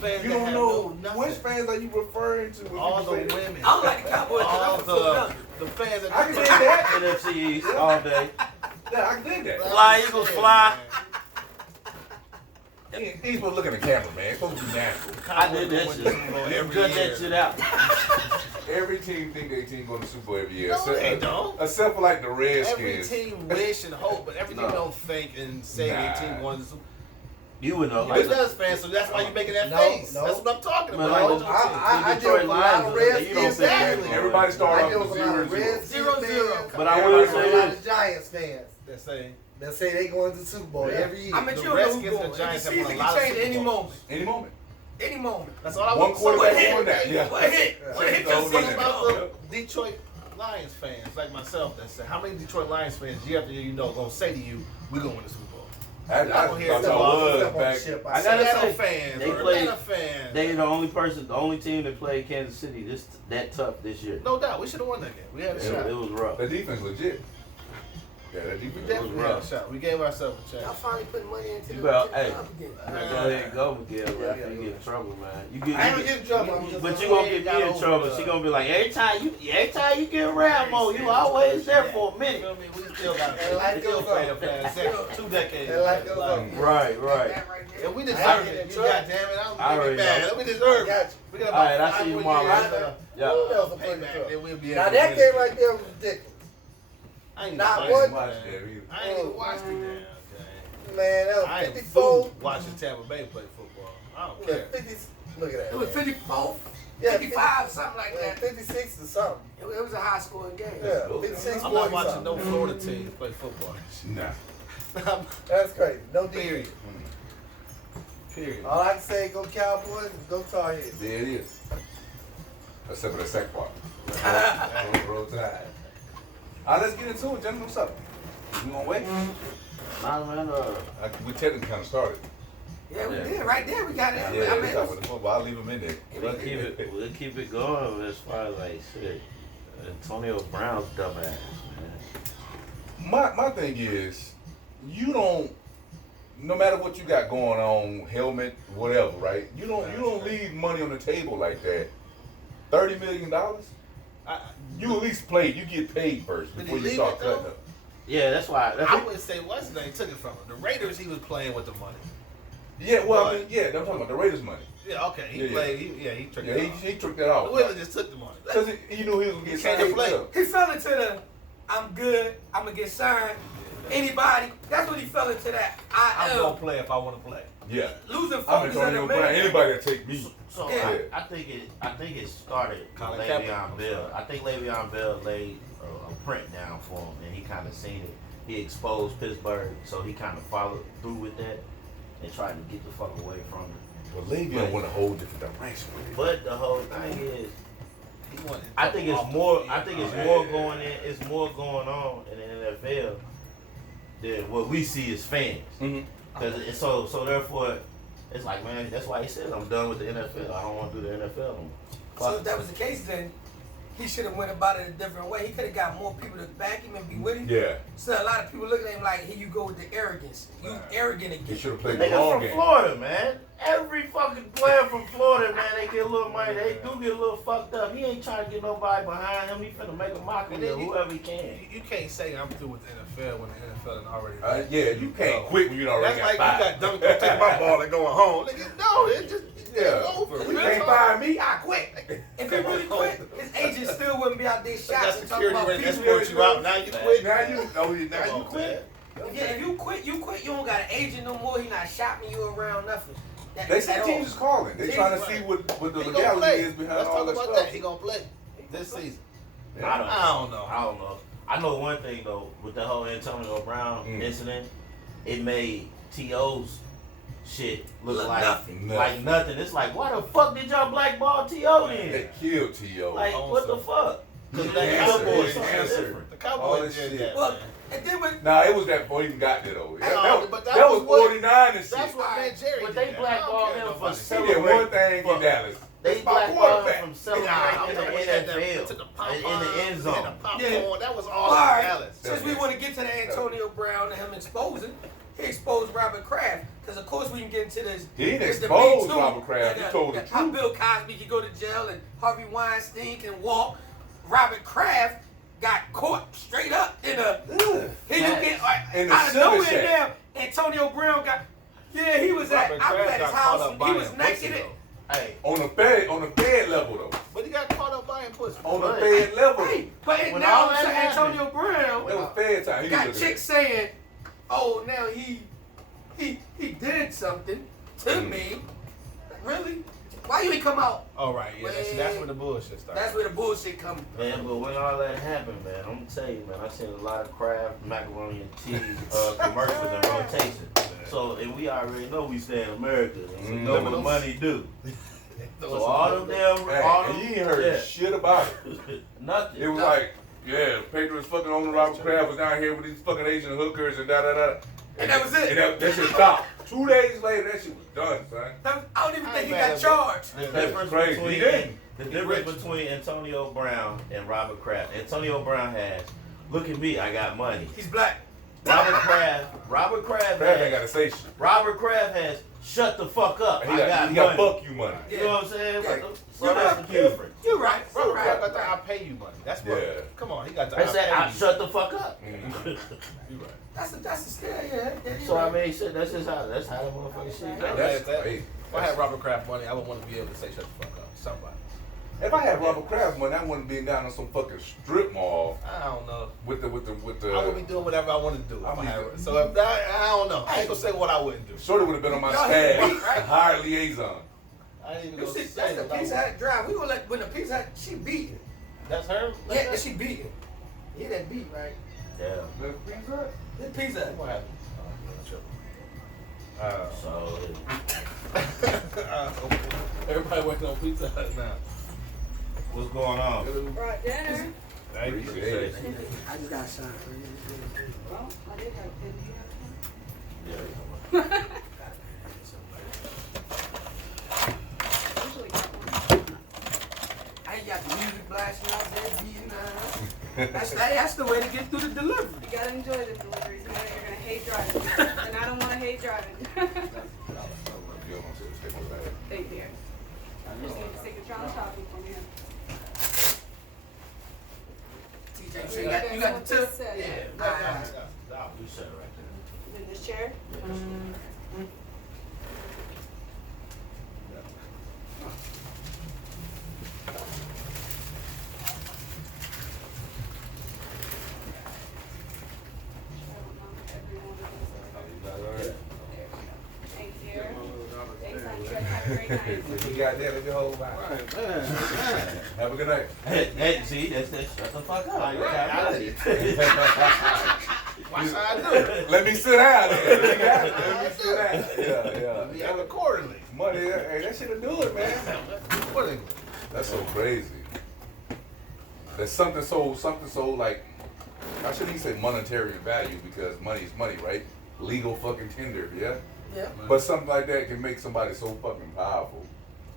Fans You that don't have know no which nothing. fans are you referring to? All the women. I don't like the Cowboys. All I'm the fans that I can dig that. NFC East all day. Yeah, I can dig that. Fly, Eagles, fly. He's supposed to look at the camera, man. It's supposed to be natural. I did that shit. You cut that shit out. Every team think their team going to Super Bowl every year. No, they don't. Except for like the Redskins. Every team wish and hope, but every team don't think and say their team going to Super Bowl. You would know. You're a Dallas fan, so that's why you're making that No, face. no. That's what I'm talking Man, about. like, I the deal with Detroit a lot of Lions, you don't Redskins think fans. that. Everybody start I off deal with with a lot 0-0. of Redskins 0-0. fans. But I and will a say lot this. of Giants fans That say that say they going to the Super Bowl every year. I mean, The you don't know Redskins who's and going. the The Giants have season won a can lot of change at any Super Bowls. moment. Any moment. Any moment. that's all I One want to say. quarterback won that. Yeah. What hit? What hit your What What season? about the Detroit Lions fans like myself that say, how many Detroit Lions fans year after year you know gonna say to you, we're gonna win the Super Bowl? I don't hear thought it. y'all Step was on back. the ship. I gotta Seattle say, fans they or played- Atlanta fans. They the only team that played Kansas City that tough this year. No doubt, we should have won that game. We had a shot. It was rough. The defense legit. Yeah, that We defense definitely was had a rough. shot. We gave ourselves a Y'all chance. finally putting money into You the better, club hey, again. go ahead and go, Miguel. After you get in trouble, man. You get. I ain't gonna get in trouble. I'm just But you gonna get me in trouble. She gonna be like, every time you get around Mo, you always there for a You minute. feel me? We still got And life we still goes played on. up there. 2 decades. And life goes on. Right, right. That right there. Yeah, we I deserve ain't it. getting You trouble. goddamn it, I I'm already really mad. know. We deserve Got it. you. We got All right, about I see you 5 tomorrow, more right? years, Yeah. Who else will put payback, it then we'll be Now able that to game win. right there was ridiculous. I ain't Not even one- watch Watch that either. I ain't even watched the damn game. Man, that I was am 54. fool watching Tampa Bay play football. I don't Yeah, care. 50. Look at that. It was man. 54, Yeah, 55, something like Yeah, that. 56 or something. It was a high scoring game. Yeah, 56 I'm not points. watching no Florida teams play football. Nah. That's crazy. No Period. defense. Period. All I can say, go Cowboys and go Tar Heels. There it is. Except for the second part. Roll Tide. All right, let's get into it, gentlemen. What's up? You gonna wait? Nah, man. We technically kind of started. Yeah, we did. Right there, we got it. Yeah, I we mean, talking about the football. I'll leave them in there. We'll keep it going as far as like shit. Antonio Brown's dumbass, man. My thing is, you don't. No matter what you got going on, helmet, whatever, right? You don't leave money on the table like that. $30 million. You at least play. You get paid first Did he before you leave start it, though? cutting up. Yeah, that's why. I would say what's his name took it from him. The Raiders, he was playing with the money. Yeah, well, I mean, yeah, I'm talking about the Raiders' money. Yeah, okay. He Yeah, played. He took Yeah, it off. he took that off. Willie just took the money. Because he knew he was gonna get He can't signed. play. he fell into the, I'm good, I'm going to get signed. Anybody, that's what he fell into that. I'm gonna play if I want to play. Yeah, Losing I'm focus on Antonio the Brown. man. Anybody that take me. So Yeah. I think it started with Colin Le'Veon Kaepernick. Bell. I think Le'Veon Bell laid a print down for him, and he kind of seen it. He exposed Pittsburgh, so he kind of followed through with that and tried to get the fuck away from it. Well, Le'Veon went a whole different direction with it. But the whole thing is, He wanted I think it's off the more. field. I think it's Yeah. more going in. It's more going on in the NFL than what we see as fans. Mhm. Cause so therefore, it's like, man, that's why he says I'm done with the NFL. I don't want to do the NFL no more. So if that was the case, then he should have went about it a different way. He could have got more people to back him and be with him. Yeah, So a lot of people look at him like, here you go with the arrogance. You arrogant he again. should have played the Niggas long from game. Florida, man. Every fucking player from Florida, man, they get a little money. They do get a little fucked up. He ain't trying to get nobody behind him. He finna make a mockery And then of you- whoever he can. You can't say I'm through with the NFL when the NFL done already. Yeah, you can't quit when you done already That's like got you fired. got done take my ball and going home. Nigga, no, it's Yeah. over. You can't fire me, I quit. If he really quit, his agent still wouldn't be out there Got shopping talking security about ready to people. escort you out. Now you quit. Now you Come on, quit. If you quit, you quit. You don't got an agent no more. He not shopping you around nothing. They say At teams is calling. They trying to Teams, see what the He gonna legality play. is behind Let's all talk that about stuff. that. He gonna play this season. I don't know. I don't know. I don't know. I know one thing though, with the whole Antonio Brown incident, it made T.O.'s shit look like nothing. It's like, why the fuck did y'all blackball T.O. They then? killed T.O. Like, what the fuck? Because The the answer, Cowboys the is answer. different. The All Cowboys this did shit. that. Well, man. and then when Nah, it was that before he even got there though. But That was what- 49 and shit. That's what man Jerry But did. they that. blackballed I don't care him for nobody. He celebrating. did one thing in Dallas. They It's my blackballed him quarterback. from celebrating in the NFL, in the end zone. Yeah, that was all all right, Dallas. since we want to get to the Antonio Brown and him exposing, he exposed Robert Kraft. Because of course we can get into this. He didn't this expose debate, too. Robert Kraft. He told the how truth. Bill Cosby can go to jail and Harvey Weinstein can walk. Robert Kraft got caught straight up in a. He just get In the out of sugar nowhere shack. now. Antonio Brown got. Yeah, he was Robert at. I was Kraft at his got caught house. up He buying was pussy, naked. though. Hey, On the Fed level though. but he got caught up buying pussy. On the But- Fed level. Hey, but When now all I'm that saying happened- Antonio Brown That was Fed time. He got didn't chicks saying, "Oh, now he did something to me." Really? Why you ain't come out? Oh, right, yeah, that's where the bullshit started. That's where the bullshit come. Man, but when all that happened, man, I'm gonna tell you, man, I seen a lot of Kraft macaroni and cheese commercials in rotation. So, and we already know we stay in America. So know what Criminals. money do. Those So are all some- them damn, Hey, all and them, you ain't heard shit about it. nothing. It was like, yeah, Pedro was fucking on the Robert Kraft was down here with these fucking Asian hookers and da da da. And that was it. And that shit stopped. 2 days later, that shit was done, son. I don't even I think he ain't mad got at charged. The That's difference crazy. between He didn't. the difference between Antonio Brown and Robert Kraft. Antonio Brown has, look at me, I got money. He's black. Robert Kraft Kraft ain't has, gotta say shit. Robert Kraft has, shut the fuck up. He I got he got money. fuck you money. You know what I'm saying? Yeah. So that's the difference. You're right. You're Robert right. Kraft got the I pay you money. That's what. Yeah. Come on, he got the They said, I I pay you. shut the fuck up. You right. That's a scale. Yeah. you're So I right. mean, shit, that's how the motherfucking shit goes. That's that. crazy. If I had Robert Kraft money, I would want to be able to say shut the fuck up. Somebody. If I had Robert Kraft money, I wouldn't be down on some fucking strip mall I don't know. with the. I would be doing whatever I want to do. I If I mean- had, so if that, I don't know. I ain't gonna say what I wouldn't do. Shorty would have been on my Y'all hear staff, me, right? hired liaison. I ain't even You gonna see, say that's the what I Pizza would. Hut drive. We gonna let when the Pizza Hut she beating. That's her. Yeah, she beating. Hear that beat, right? Yeah. The Pizza Hut. What happened? So Everybody working on Pizza Hut now. what's going on? Brought dinner. Thank you. Appreciate it. I just got shot. Well, I did have Yeah. usually got one. I ain't got the music blasting out there, beating. That's the way to get through the delivery. You gotta enjoy the deliveries. You know you're gonna hate driving, and I don't want to hate driving. Thank you. I just need to take a John coffee for me. TJ, so you got the tip? Yeah. You said it right there. In this chair. Thank you. Thanks, honey. You guys have a great night. You got that in your whole life. Have a good night. Hey, see, that's shut the fuck up. Right, right. Why should I do it? Let me sit down there. Let me sit down. Yeah, Be yeah. out accordingly. Money, hey, that shit'll do it, man. Accordingly. That's so crazy. There's something so like, I shouldn't even say monetary value because money is money, right? Legal fucking tender, yeah? Yeah. But something like that can make somebody so fucking powerful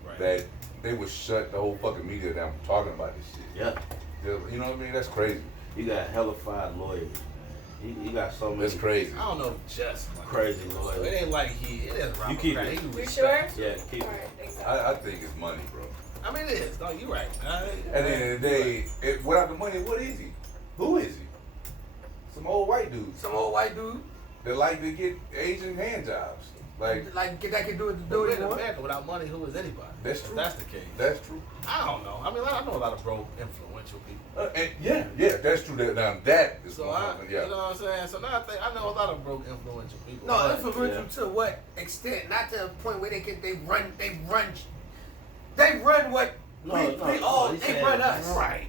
Right. that they would shut the whole fucking media down from talking about this shit. Yeah. You know what I mean? That's crazy. You got hellified lawyers. You got so many That's crazy. I don't know just like crazy it lawyers. ain't like it is Robert You keep Kraft. it. He You respect- sure? Yeah, keep All it. right. Thanks. I think it's money, bro. I mean, it is. No, you're right. At the end of the day, without the money, what is he? Who is he? Some old white dude Some old white dude, that like to get Asian hand jobs. Like, that can do it to But do we're it. in America without money, who is anybody? That's If true. that's the case. that's true. I don't know. I mean, I know a lot of broke, influential people. And yeah, that's true. Now that is So motherfucking, you know what I'm saying? So now I know a lot of broke, influential people. No, But- influential to what extent? Not to the point where they run what No, we no, all he's they saying- run us. Right.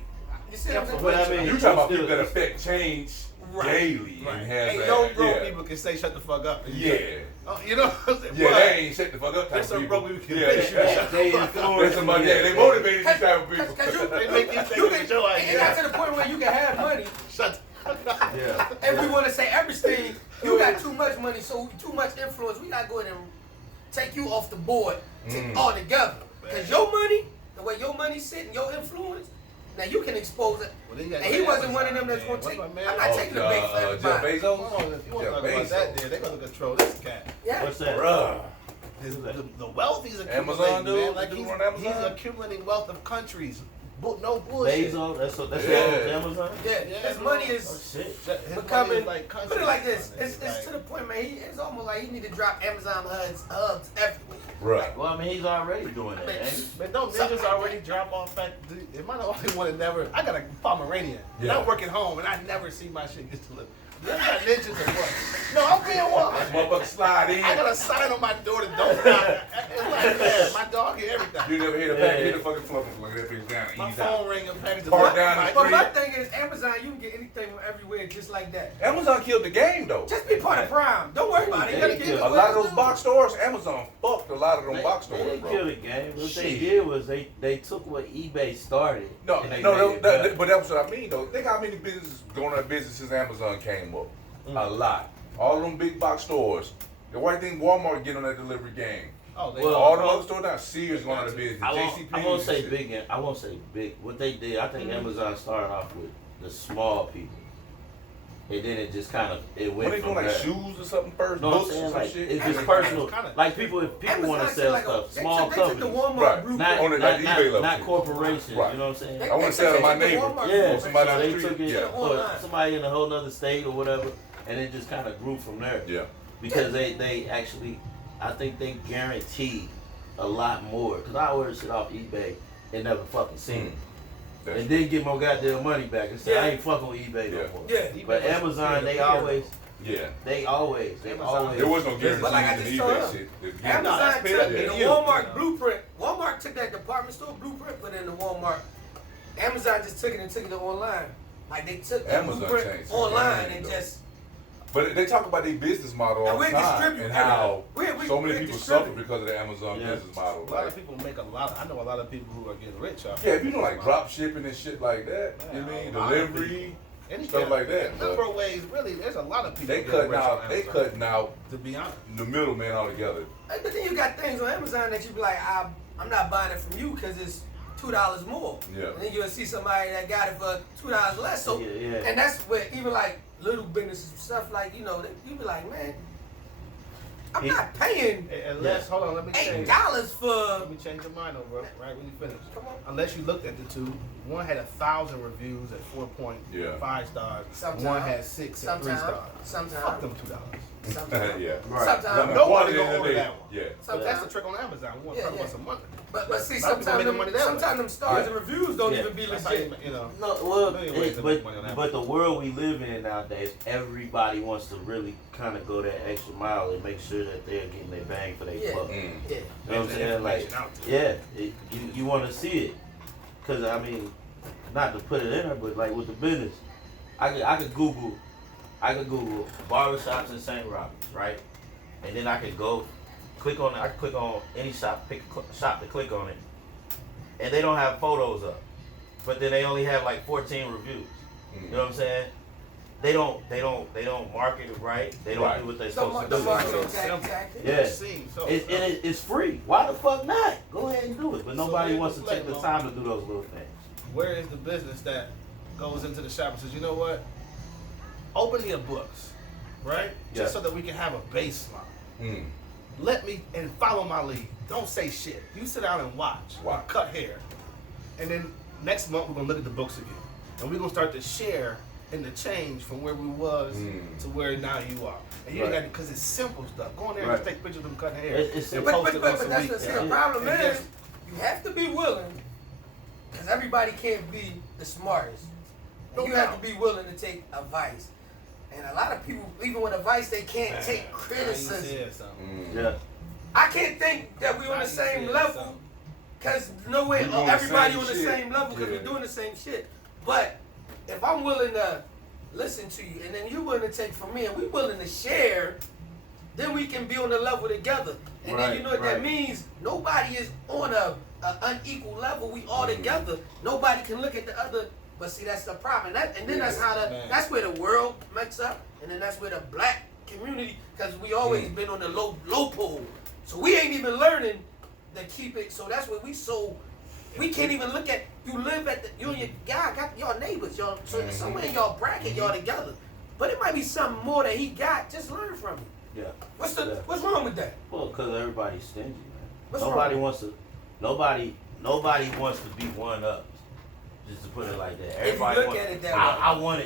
You see what I'm saying? But I mean, You talking about still- people that affect change Right. daily Right. and has Ain't that, no broke yeah. people can say shut the fuck up. And Yeah. Oh, you know what I'm saying? Yeah, But they ain't shut the fuck up type there's of some people. broke people can Yeah, make you shut They the fuck up. influence There's somebody, yeah, they motivated these type of people. Cause you, They make you think you it's your and it got to the point where you can have money, Shut the fuck up. Yeah. and we want to say everything. You got too much money, so too much influence. We gotta go ahead and take you off the board altogether. Cause your money, the way your money sit and your influence, Now you can expose it. Well, then you gotta And go he to wasn't one of Amazon, them that's man. gonna What's take. my I'm man? not taking the bait for Jeff everybody. Bezos. Come on, if you want to Jeff talk about Bezos. that, then they're gonna control this cat. Yeah. What's that? Bruh. The wealth he's accumulating, Amazon dude? man. Like The dude he's, on Amazon? he's accumulating wealth of countries. No bullshit. Bezos, that's Yeah. what Amazon. Yeah, Yeah, his bro. money Oh is shit. His money becoming. is like Put it like this: countries, it's to the like- point, man. It's almost like he need to drop Amazon hubs everywhere. Bruh. Well, I mean, he's already doing that, ain't he? Man, don't Something ninjas like already that. drop off at? Am I the only one that never? I got a Pomeranian. And Yeah. I work at home, and I never see my shit get delivered. You got ninjas or what? No, I'm being one. Motherfucker slide in. I got a sign on my door that don't knock. It's like that. My dog and everything. You never hear the Yeah. pack, hear the fucking fluff. Look at that bitch down. My Ease phone out. ring and package Park down the But street. my thing is, Amazon, you can get anything from everywhere just like that. Amazon killed the game though. Just be part of Prime. Don't worry about it. You gotta Yeah. get A lot of those box stores, Amazon fucked a lot of them box They stores, didn't bro. kill the game. What they Shit. did was they took what eBay started. No, and they no, made no, it better. but that's what I mean though. Think how many businesses going out of business since Amazon came up? A lot. All them big box stores. The white thing Walmart get on that delivery game. Oh, they Well, All the other stores now, Sears going out of business. I won't, JCPenney. I won't say shit. big. I won't say big. What they did, I think Amazon started off with the small people, and then it just kind of it What went they from doing, like there. shoes or something first? No, I'm Books or saying some like shit? it's just Amazon personal. is kinda- Like people, if people want to Amazon sell like stuff, they small took the companies, Walmart Right. blueprint. not On the- not, like the eBay level not shit. corporations. Right. You know what I'm saying? They- I wanna they sell to took my the neighbor. Walmart Yeah, blueprint. somebody so on they the took street, it yeah. for Online. somebody in a whole other state or whatever, and it just kind of grew from there. Yeah. Because they actually, I think they guaranteed a lot more. Cause I ordered shit off eBay and never fucking seen it, That's and then get my goddamn money back and say I Yeah. ain't fucking with eBay no Yeah. more. Yeah. But Amazon, they always, yeah. they always. Amazon- There was no guarantee But like I in just eBay told him, shit. Amazon that's took paid up the to you. Walmart blueprint. Walmart took that department store blueprint, put it in the Walmart. Amazon just took it and took it online. Like they took the Amazon blueprint changed the online game, and though. just. But they talk about their business model all And the we time distribute and how everything. so many We people distribute. suffer because of the Amazon Yeah. business model. A lot Like, of people make a lot. I know a lot of people who are getting rich off. yeah, if you know like drop shipping and shit like that, you Man, mean a lot of delivery, Any stuff kind- like that, A number of ways, really. There's a lot of people. they getting cutting rich out. on They Amazon, cutting out To be honest, the middleman altogether. But then you got things on Amazon that you be like, I'm not buying it from you because it's $2 more. Yeah. And then you'll see somebody that got it for $2 less. So, Yeah, yeah. and that's where even like little businesses and stuff like you be like, man, I'm not paying unless hold on, let me change. $8 for. Let me change your mind over right when you finish. Come on. Unless you looked at the two, one had 1,000 reviews at 4.5 stars. Sometimes. One had 6 at 3 Sometimes. stars. Fuck Sometimes. them $2. Sometimes. Yeah. Right. Sometimes. Nobody Quantity gonna in the order day. that one. Yeah. So that's the trick on Amazon. We want to Yeah, talk yeah. about some money. But see, A lot of people making money that way. sometimes them stars and reviews don't Yeah. even be That's how you, legit. you know. No, well, Million ways to but make money on that. but the world we live in nowadays, everybody wants to really kind of go that extra mile and make sure that they're getting their bang for their Yeah. buck. Mm. Yeah. You know what I'm Get the saying? Like, information out there. yeah, you want to see it, cause I mean, not to put it in there, but like with the business, I could Google barbershops in St. Roberts, right? And then I could go click on it. I could click on any shop, pick a shop to click on it, and they don't have photos up, but then they only have like 14 reviews. You know what I'm saying? They don't market it right. They don't Right. do what they're The supposed to do. marketing Simple. tactic. Yeah. Seems so It's free. Why the fuck not? Go ahead and do it. But So nobody here's wants the to take the play, time to do those little things. Where is the business that goes into the shop and says, you know what? Open your books, right? Yeah. Just so that we can have a baseline. Mm. Let me and follow my lead. Don't say shit. You sit down and watch. Watch. Cut hair. And then next month we're gonna look at the books again. And we're gonna start to share in the change from where we was to where now you are. And you Right. got because it's simple stuff. Go in there Right. and just take pictures of them cutting hair. It's and But, post but, it but, once but a that's week. the, see, Yeah. the problem And is just- you have to be willing, because everybody can't be the smartest. And No you have doubt. to be willing to take advice. And a lot of people, even with advice, they can't take Now you criticism. said something. Mm. Yeah. I can't think that we're on Now the you same said level, something. because no way We doing the everybody same on the shit. same level because Yeah. we're doing the same shit. But if I'm willing to listen to you, and then you're willing to take from me, and we're willing to share, then we can be on the level together. And then you know what that Right. means? Nobody is on a unequal level. We all together. Nobody can look at the other. But see, that's the problem. And then that's how Man. that's where the world mix up, and then that's where the black community, because we always been on the low pole. So we ain't even learning to keep it. So that's where we so We can't even look at, you live at the, you and your guy got y'all neighbors, y'all, so somewhere in y'all bracket, y'all together. But it might be something more that he got, just learn from him. Yeah. What's wrong with that? Well, because everybody's stingy, man. What's Nobody wrong? wants to be one up. Just to put it like that. If you Everybody look wants, at it that I way. want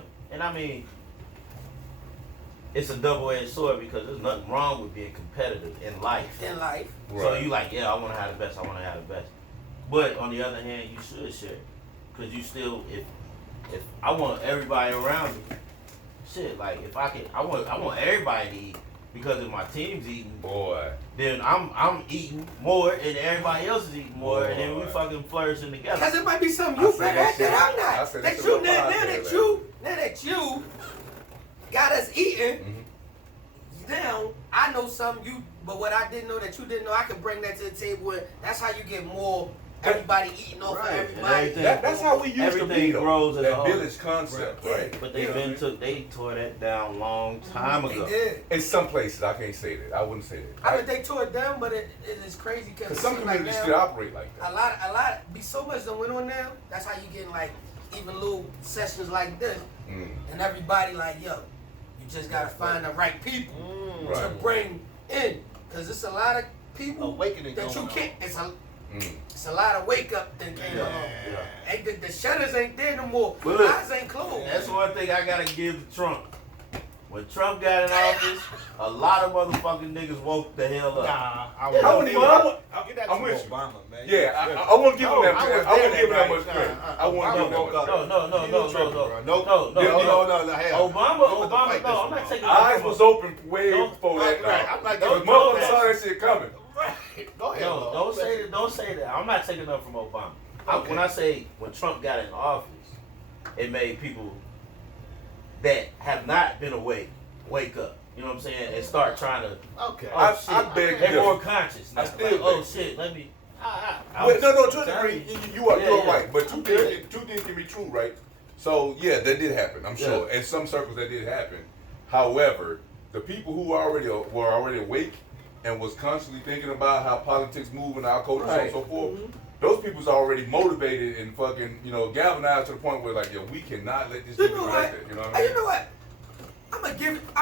it. And I mean, it's a double-edged sword because there's nothing wrong with being competitive in life. In life. So you like, yeah, I want to have the best. But on the other hand, you should share, because you still, if I want everybody around me, shit, like if I want everybody to eat, because if my team's eating, Boy. then I'm eating more and everybody else is eating more, and then we fucking flourishing together. Because it might be something you I said better that at that I'm shit. I not. said That that you shit now on that you got us eating. Mm-hmm. Now I know something you, but what I didn't know that you didn't know, I can bring that to the table, and that's how you get more. Everybody eating off of Right. everybody. Everything. That's how we used to Everything be, though. grows as a That whole. village concept, right? But they tore that down long time They ago. did. In some places, I can't say that. I wouldn't say that. I mean, they tore it down, but it is crazy Because because some communities still operate like a that. lot, be so much that went on now. That's how you getting like even little sessions like this, and everybody like, yo, you just gotta find the right people to Right. bring in, because it's a lot of people Awakening that you going on. can't. It's a lot of wake up that came along. Ain't the shutters ain't there no more. But look, Eyes ain't closed. That's one thing I gotta give to Trump. When Trump got in office, a lot of motherfucking niggas woke the hell up. Nah, I Yeah, wouldn't even. I'll get that I'm to with you. Obama, man. Yeah, I won't give him that. I was I won't there give him that that much night. credit. Nah, I won't Obama give him that woke much up. credit. No. hell. Obama, I'm not taking that Eyes from was him. open way Don't- before that. Right, Now. I'm like, Because don't motherfuckers that. saw that shit coming. Go ahead. No, don't say that. Don't say that. I'm not taking nothing from Obama. When I say when Trump got in office, it made people that have not been awake wake up. You know what I'm saying? And start trying to. Okay. I shit. beg They're to more differ. conscious now. I still Like, oh beg. shit, let me. Well, no, to a degree, you are Yeah. right. But two Okay. things can be true, right? So yeah, that did happen. I'm sure. Yeah. In some circles, that did happen. However, the people who were already awake and was constantly thinking about how politics move and our culture Right. and so on and so forth. Those people's already motivated and fucking, galvanized to the point where like, yo, we cannot let this You dude know like what? that. You know what I Hey, mean? you know what? I'm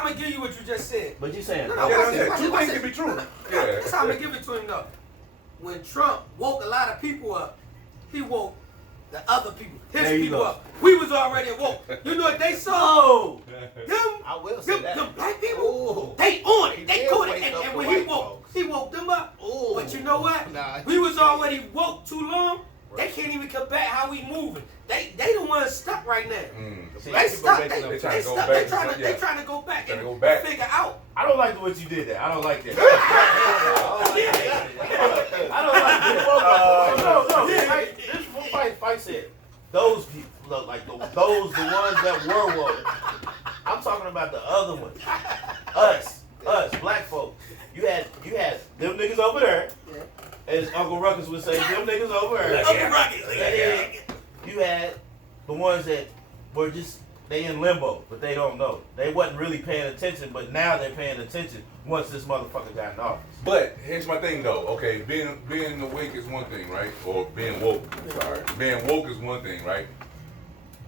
gonna give you what you just said. But you saying No, Yeah, watch that's this, it. watch Two this, watch things this. can be true. No, no, Yeah. That's how I'm gonna give it to him though. When Trump woke a lot of people up, he woke the other people, his There you people go. up. We was already woke. You know what they saw? Oh, Them, I will say that. them black people, Ooh. they on He it. They did caught it. wake up And the when he white woke, folks. he woke them up. Ooh. But you know what? Nah. We was already woke too long. They can't even combat how we moving. They the ones stuck right now. See, They people stuck. waking They up trying to go stuck. back They to trying to. some- They yeah. trying to go back Trying and to go back. figure out. I don't like the way you did that. I don't like that. I don't like that. No. This is what Fight said. Those people look like the ones that were woke. I'm talking about the other ones. Us, black folks. You had them niggas over there, as Uncle Ruckus would say, them niggas over there. Uncle Ruckus. And then you had the ones that were just they in limbo, but they don't know. They wasn't really paying attention, but now they're paying attention once this motherfucker got in office. But here's my thing though. Okay, being awake is one thing, right? Or being woke. Sorry, being woke is one thing, right?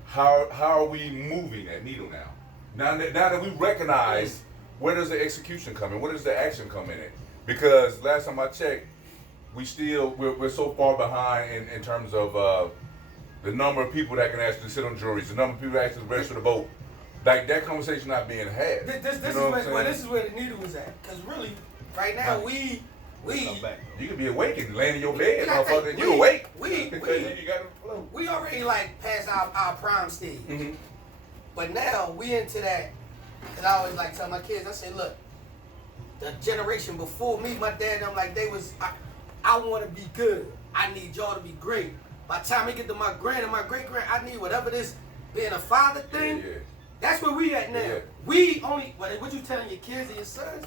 How are we moving that needle now? Now that we recognize where does the execution come in? Where does the action come in at? Because last time I checked, we're so far behind in terms of the number of people that can actually sit on juries, the number of people that actually register to vote. Like that conversation not being had. This is where the needle was at. Cause really, right now we You can be awake and laying in your bed, Yeah, I think motherfucker. You awake. we- you got to flow. we already like past our prime stage. Mm-hmm. But now we into that. Cause I always like tell my kids, I say, look, the generation before me, my dad, I'm like, I want to be good. I need y'all to be great. By the time we get to my grand and my great grand, I need whatever this being a father thing. Yeah. That's where we at now. Yeah. We only, what you telling your kids and your sons?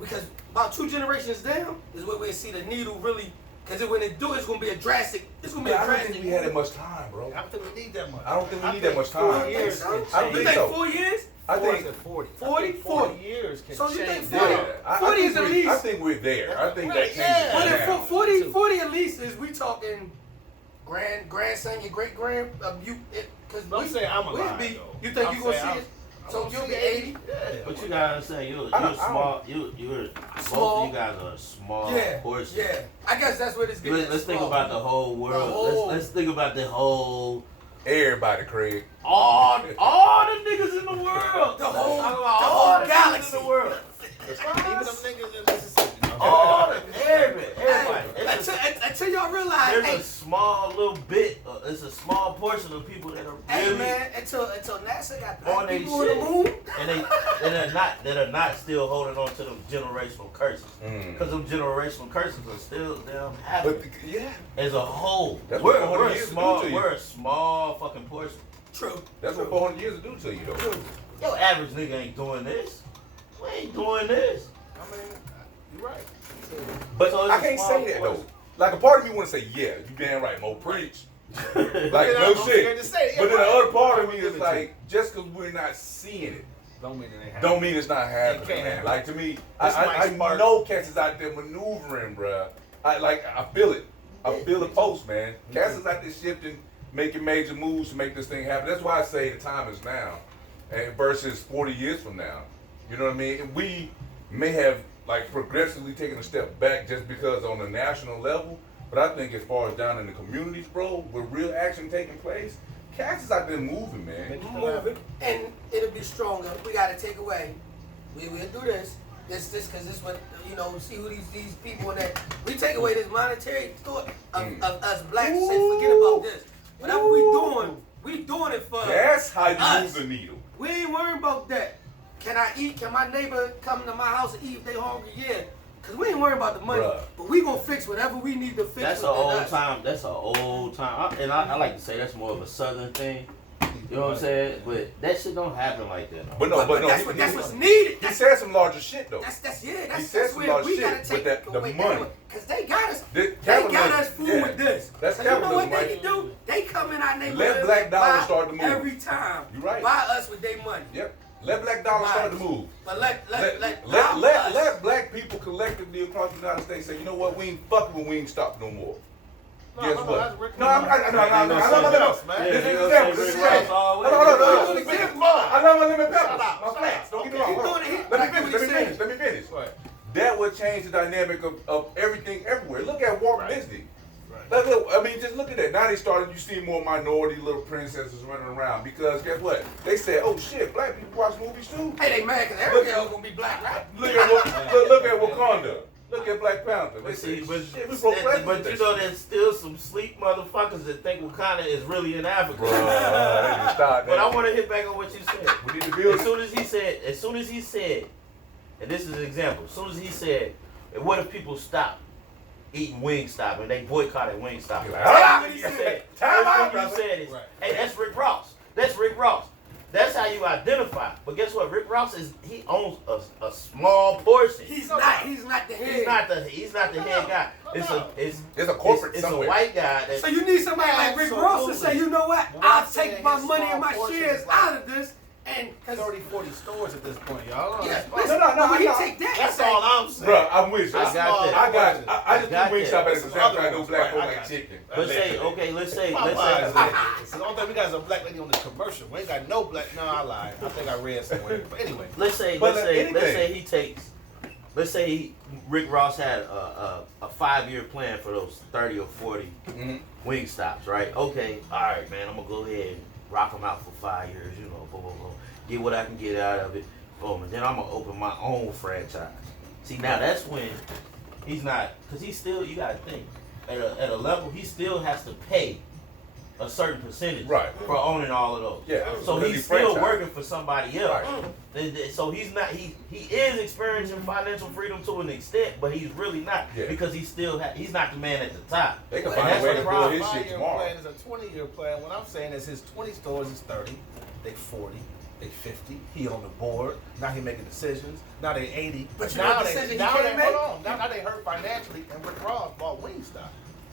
Because about 2 generations down is where we see the needle really. Because when it do, it's gonna be a drastic. It's gonna be I a don't drastic. think we had that much time, bro. I don't think we need that much. I don't think we need that much I time. think so. I don't You think think so. 4 years? I think 40. 40, I think 40 years can So you change. think that. 40? I 40 think is at we- least- I think we're there. I think that Right, changes yeah. But now. if 40 at least is we talking grandson, your great grand, because I'm saying I'm we'll alive, be. though. You think I'm you gonna saying see I'm- it? I'm So gonna you'll see be 80. Yeah. But you gotta understand, you're I small. You're Small. both of you guys are a small Yeah, portion. yeah. I guess that's what it's getting. Let's think about the whole world. whole- Let's think about the whole Everybody, Craig. all the niggas in the world. The whole- Let's talk about the all whole the niggas galaxy. in the world. Even them niggas in Mississippi. All the everybody. It's Until y'all realize, there's hey, a small little bit. It's a small portion of people that are hey really man, until NASA got on black they people on the shit. moon. and they're not still holding on to them generational curses. Mm. Because them generational curses are still damn But happening yeah, as a whole. That's what We're 400 a years small do to you. we're a small fucking portion. True. that's what 400 years will do to you, though. Your average nigga ain't doing this. We ain't doing this. I mean, you're right. But So it's I a can't small say that though. portion. Like a part of me want to say, yeah, you damn right, Mo, preach. Like Yeah, no I'm shit. scared to say it. But then the Yeah, other right. part of me Give is it to like, just because we're not seeing it, Don't mean it ain't don't mean it's not happening, can't man. happen. Like to me, This might I spark- know cats is out there maneuvering, bruh. I feel it. I feel the post, man. Cats is out there shifting, making major moves to make this thing happen. That's why I say the time is now, and versus 40 years from now. You know what I mean? And we may have like progressively taken a step back just because on the national level, but I think as far as down in the communities, bro, with real action taking place, cats is out there moving, man. Moving, and it'll be stronger. We gotta take away. We'll do this, because this what see who these people that we take away this monetary thought of us blacks. Say forget about this. Whatever we doing it for. That's how you us. move the needle. We ain't worrying about that. Can I eat? Can my neighbor come to my house and eat if they hungry? Yeah. Cause we ain't worrying about the money, Bruh. but we gonna fix whatever we need to fix. That's an within old us. time. That's an old time. And I like to say that's more of a southern thing. You know what I'm saying? But that shit don't happen like that. No. But no, but no. That's what's needed. He said some larger shit though. That's said that's some where large we shit gotta with take that- the away money. Cause they got us. The They got capitalism, us fooled yeah. with this. That's So you know what capitalism, they right? can do? They come in our neighborhood. Let black dollars buy start to move. every time. You right. Buy us with their money. Yep. Let black dollars start to move. But let Let black people collectively across the United States say, you know what, we ain't fucking when we ain't stopping no more. Guess that's what? Rick No, I'm Ross. no. man. This is Yeah, example. This is Rick Ross example. always- Hold on. Rick Ross. This is mine. I love my lemon peppers. Shut up. My flats. Don't get me wrong. Keep Hold on. doing it. Let Like me what he finish. said. Let me finish. Right. That would change the dynamic of everything everywhere. Look at Walt Right. Disney. Right. Look, I mean, just look at that. Now they started, you see more minority little princesses running around because guess what? They said, oh shit, black people watch movies too. Hey, they mad because every girl gonna be black, right? Look at Wakanda. Look at Black Panther. They But see, said, but, shit, we broke but president. you know there's still some sleep motherfuckers that think Wakanda is really in Africa. Bruh, they need to stop But I that. want to hit back on what you said. We need to build As soon as he said, and this is an example, as soon as he said, what if people stop eating Wingstop and they boycotted Wingstop? You're like, First ah! thing you said, Time out, first thing you brother. said is, Right. hey, that's Rick Ross. That's Rick Ross. That's how you identify. But guess what? Rick Ross he owns a small portion. He's not the head. He's not the head guy. It's a corporate it's a somewhere. white guy that So you need somebody like Rick Ross to say, you know what? What I'll I'm saying, take my his money small and my portion shares is like out of this, and because 30, 40 stores at this point, y'all. yeah, That's listen, No, but when he no. take that, that's and say, all I'm saying. Bruh, I'm with you. I got that. I just got do Wingstop that. as an example. I know black Right, folk I like got you. chicken. But say, okay, let's say It's the only thing we got is a black lady on the commercial. We ain't got no black. No, I lied. I think I read somewhere. But anyway, let's say Rick Ross had a 5-year plan for those 30 or 40 wing stops, right? Okay, all right, man, I'm gonna go ahead and rock them out for 5 years, you know, boom, get what I can get out of it, boom, and then I'm gonna open my own franchise. See, now that's when he's not, because he's still, you gotta think, at a level, he still has to pay a certain percentage Right. for owning all of those. Yeah. So because he's he still franchised. working for somebody else. Right. So he's not. He is experiencing financial freedom to an extent, but he's really not Yeah. because he's still. He's not the man at the top. They can And find that's a way the to problem. build his shit 5-year tomorrow. plan is a 20-year plan. What I'm saying is his 20 stores is 30. They 40. They 50. He on the board. Now he making decisions. Now they 80. But you know now what they decision he now can't they make? hold on. Now they hurt financially, and Rick Ross bought Wingstop.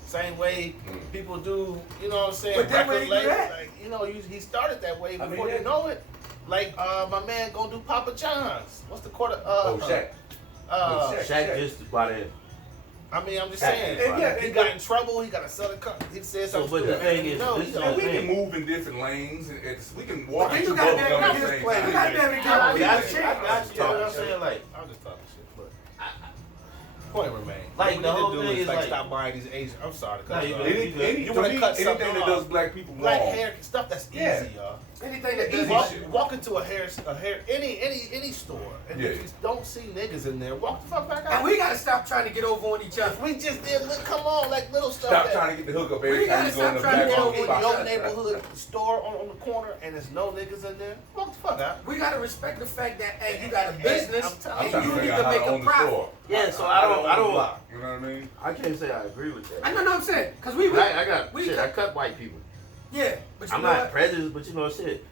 Same way people do. You know what I'm saying? But then when record he do labels, that- like, you know, he started that way I mean, before yeah. you know it. Like my man gonna do Papa John's. What's the quarter? Shaq. Shaq just about it. I mean, I'm just Shaq. saying. And yeah, he got in trouble. He got to sell the car. He said So, something. but the thing is, no, this is And we the can thing. move in different lanes. We can walk But into you both got of them that at the same plan. You time. got that I plan. got you. I got you. You know what I'm saying? Like, I'm just talking shit, but point remains. Like, what the we need whole to do thing is is like like- stop buying these Asian. I'm sorry, No, you good. you want to cut anything something that off. does black people Black wrong. hair stuff that's Yeah. easy, y'all. Anything that Easy does shit. Walk into a hair any store, and if Yeah. you don't see niggas in there, walk the fuck back out. And we gotta stop trying to get over on each other. We just did. Look, come on, like little stuff. Stop that, trying to get the hookup We every time gotta you go in the stop trying to black get on over in each spot. your neighborhood store on the corner, and there's no niggas in there. Walk the fuck out. We gotta respect the fact that hey, you got a business I'm telling I'm and trying to you need figure to out how make to a own the profit. store. yeah. So I don't. You know what I mean? I can't say I agree with that. I know what I'm saying, cause we I got we shit. cut- I cut white people. yeah, but you I'm know not what? prejudiced, but you know shit.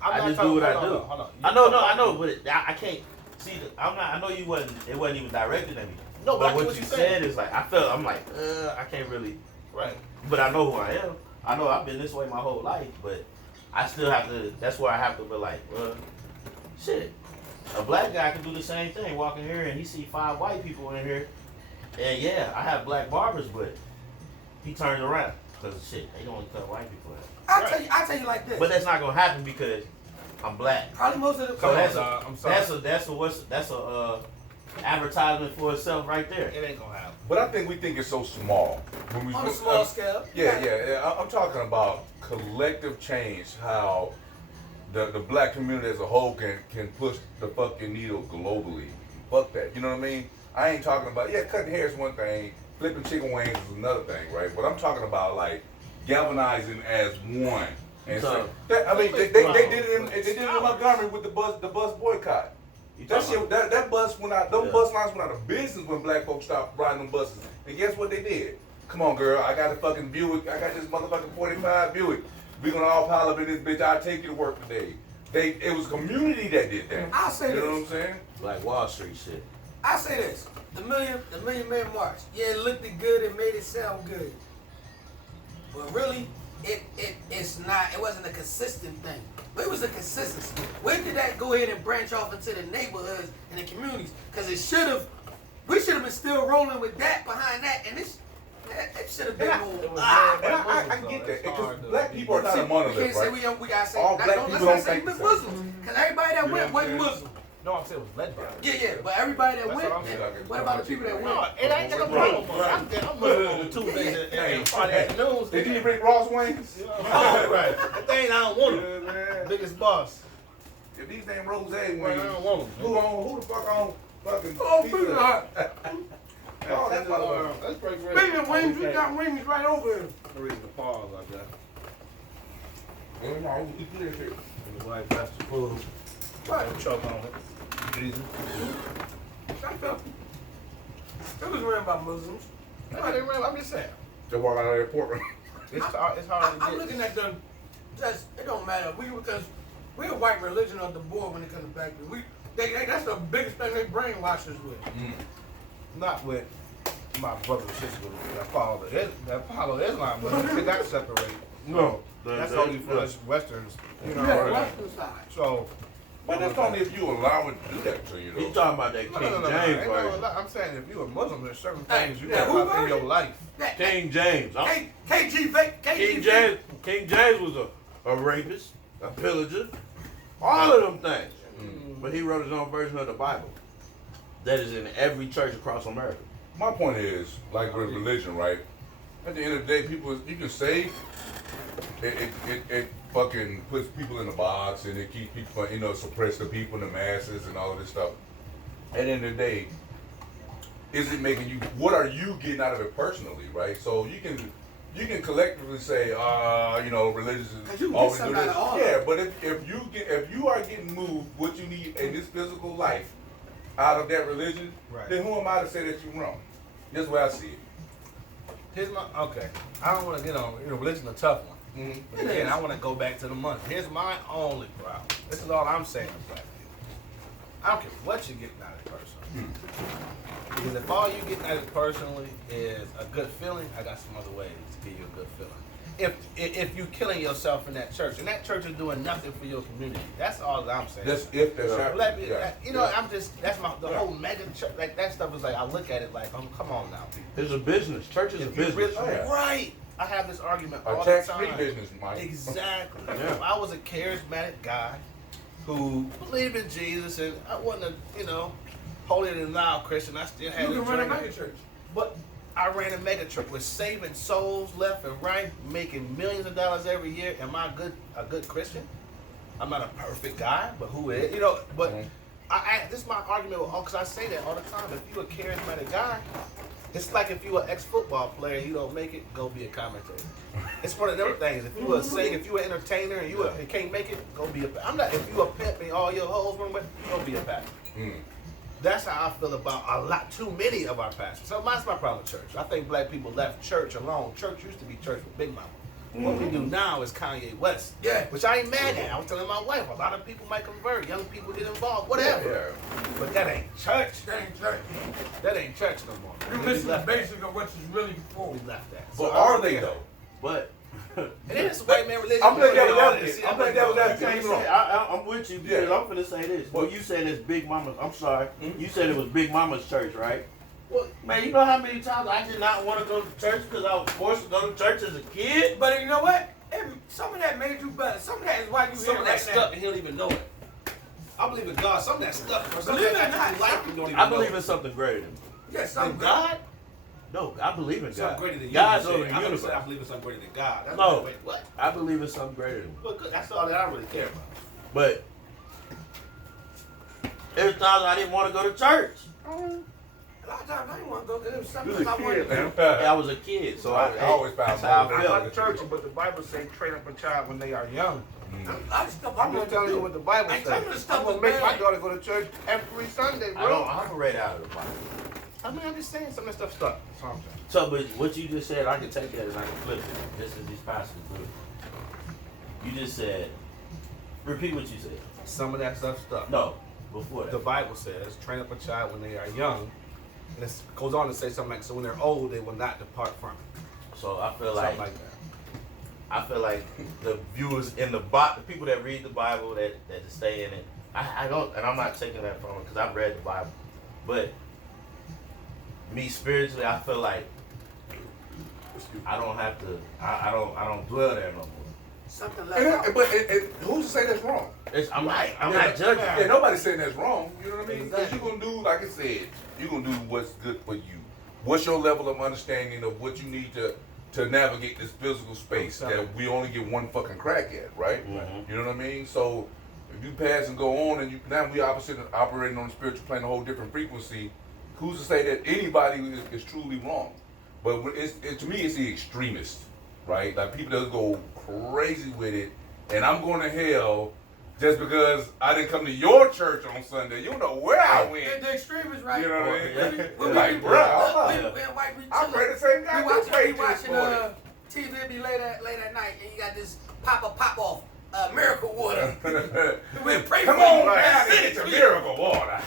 I'm I not just talking- do what I hold on, do. hold on. I know, no, I know, but I can't see. I'm not. I know you wasn't. It wasn't even directed at me. No, but I but get what what you you're said saying. is like I felt. I'm like, I can't really. Right. But I know who I am. I know I've been this way my whole life, but I still have to. That's where I have to be like, shit. A black guy can do the same thing. Walk in here and he see 5 white people in here, and yeah, I have black barbers, but he turns around because shit, they only cut white people out. I'll tell you like this. But that's not gonna happen because I'm black. Probably most of the So that's dog, a I'm sorry. that's a advertisement for itself right there. It ain't gonna happen. But I think we think it's so small. When we on a small scale. Yeah. I'm talking about collective change. How the black community as a whole can push the fucking needle globally. Fuck that. You know what I mean? I ain't talking about cutting hair is one thing, flipping chicken wings is another thing, right? But I'm talking about like galvanizing as one. And So- I mean, they did it in Montgomery with the bus boycott. You That talking shit, that bus went out. Those Yeah. bus lines went out of business when black folks stopped riding them buses. And guess what they did? Come on, girl. I got a fucking Buick. I got this motherfucking 45 Buick. We gonna all pile up in this bitch. I'll take you to work today. It was community that did that. I'll say You know what I'm this. saying? Black Wall Street shit. I'll say this. The Million Man March. Yeah, it looked good. It made it sound good. But really, it's not. It wasn't a consistent thing. But it was a consistency. When did that go ahead and branch off into the neighborhoods and the communities? Because it should have. We should have been still rolling with that behind that, and it should have been And more. It was Ah, bad. I get that. It's Because hard to- black people are not See, a we monolith, can't say right? we gotta say All black let's people not don't say think the same. Muslims. Because everybody that You know went what I'm wasn't saying? Muslim. No, I'm saying it was led by. Yeah, but everybody that That's went. what I'm saying. What about the people that No, went? it ain't got no problem. I'm Muslim on the Tuesdays and Friday afternoons. Did you bring Ross wings? Oh, right. That thing I don't want You them. know what I'm saying? Biggest boss. If these ain't rose wings, I don't want them. who the fuck on fucking Oh, pizza? Pizza Hut. Oh, that's motherfucker. That's pretty great. Speaking of wings, we got wings right over here. The reason the pause like that. Oh, no, we do that shit. And the white bastard food. Right. Don't choke on it. Easy. It was ran by Muslims. I'm just saying. Just walk out of the airport. It's hard to I'm get. looking at them. Just it don't matter. Because we're a white religion of the board when it comes back to that's the biggest thing they brainwash us with. Not with my brother and sister that follow Islam, but they got separated. No, That's only for us Westerns, you know. Yeah, right? Western side. So, But that's only if you allow it to do that to you, He's though. talking about that King James Ain't no- version. I'm saying if you're a Muslim, there's certain Hey, things you yeah, got who in version? your life. That, King James. King James was a rapist, a pillager, all of them things. But he wrote his own version of the Bible. That is in every church across America. My point is, like with religion, right? At the end of the day, you can say it fucking puts people in a box and it keeps people, suppress the people, the masses, and all of this stuff. At the end of the day, is it making you? What are you getting out of it personally, right? So you can collectively say, religion 'Cause you is can always get do something this. out of all Yeah, of it. but if you are getting moved what you need in this physical life out of that religion, Right. then who am I to say that you're wrong? That's the way I see it. Here's my okay. I don't want to get on. Religion's a tough one. Mm-hmm. But again, I want to go back to the money. Here's my only problem. This is all I'm saying, black people. I don't care what you're getting out of it personally. Because if all you're getting out of it personally is a good feeling, I got some other ways to give you a good feeling. If you're killing yourself in that church, and that church is doing nothing for your community, that's all that I'm saying. That's if that's happening. Let me, Yeah. you know, I'm just, that's my, the whole mega church, like that stuff is like, I look at it like, come on now, people. It's a business. Church is a If you business. really- Yeah. Right. I have this argument A all the tax-free time. business, Mike. Exactly. Yeah. I was a charismatic guy who believed in Jesus, and I wasn't a, you know, holier than thou Christian. I still had You a can run a drink. mega church. But I ran a mega church with saving souls left and right, making millions of dollars every year. Am I a good Christian? I'm not a perfect guy, but who is? You know, but this is my argument with all, because I say that all the time. If you're a charismatic guy, it's like if you're an ex-football player and you don't make it, go be a commentator. It's one of them things. If you a singer, if you an entertainer and you can't make it, go be a. I'm not. If you a pimp and all your hoes run with, go be a pastor. That's how I feel about a lot too many of our pastors. So that's my problem with church. I think black people left church alone. Church used to be church with Big Mama. What we do now is Kanye West. Yeah. Which I ain't mad at. I was telling my wife, a lot of people might convert, young people get involved, whatever. Yeah. But that ain't church. That ain't church. That ain't church no more. You We missing the left that. basic of what it's really for. We left that. But So I are don't they care. though? But It is white man religion. I'm playing devil's Yeah, advocate. see, I'm playing devil's you advocate. can't You wrong. say, I'm with you because Yeah. I'm finna say this. Well, you said it's Big Mama's. I'm sorry. Mhm. You said it was Big Mama's church, right? Well, Man, you know how many times I did not want to go to church because I was forced to go to church as a kid? But you know what? Some of that made you better. Some of that is why you some here of that right stuff now. and he don't even know it. I believe in God. Some of that stuff, or some of Believe that it or actually not, like you don't even I know. believe in something greater than Yes, some In God? No, I believe in Something God. greater than you. God's you over said. the I'm gonna universe. say I believe in something greater than God. That's No. Wait, what? I believe in something greater than. Well, good. That's all that I really care about. But there's times I didn't want to go to church. A lot of times I didn't want to go because there was something You was a I wanted kid, to do. man. I was a kid, so I always found that's how more I I felt. like church, but the Bible says train up a child when they are young. I stuff I'm just telling you what the Bible And says. some of the stuff I'm gonna was make my bad. daughter go to church every Sunday, I don't bro. operate out of the Bible. I mean, I'm just saying some of that stuff stuck. That's all I'm saying. So, but what you just said, I can take that and I can flip it. This is these passages do. You just said, repeat what you said. Some of that stuff stuck. No, before that. The Bible says, train up a child when they are young. And it goes on to say something like, so when they're old, they will not depart from it. So I feel Something like like that. I feel like the viewers in the people that read the Bible that stay in it. I don't, and I'm not taking that from it because I've read the Bible, but me spiritually, I feel like I don't have to. I don't dwell there no more. Something like And that. but who's to say that's wrong? I'm Yeah, not judging. Yeah, nobody's saying that's wrong. You know what I mean? Because Exactly. you're gonna do, like I said, you're gonna do what's good for you. What's your level of understanding of what you need to navigate this physical space that we only get one fucking crack at, right? Mhm. You know what I mean? So if you pass and go on, and now we operating on the spiritual plane, a whole different frequency. Who's to say that anybody is truly wrong? But to me, it's the extremists, right? Like people that go crazy with it, and I'm going to hell just because I didn't come to your church on Sunday. You don't know where I went. The extreme is right. You know what I mean? When we Like, be- bruh, we in white, we I chilling. pray the same God We you watching, pray we this watching morning. TV, it be late at night, and you got this pop off, miracle water. We pray Come for on you. down and get your miracle water.